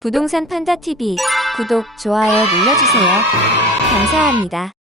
부동산 판다TV 구독, 좋아요 눌러주세요. 감사합니다.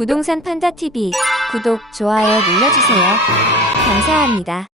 부동산 판다TV 구독, 좋아요 눌러주세요. 감사합니다.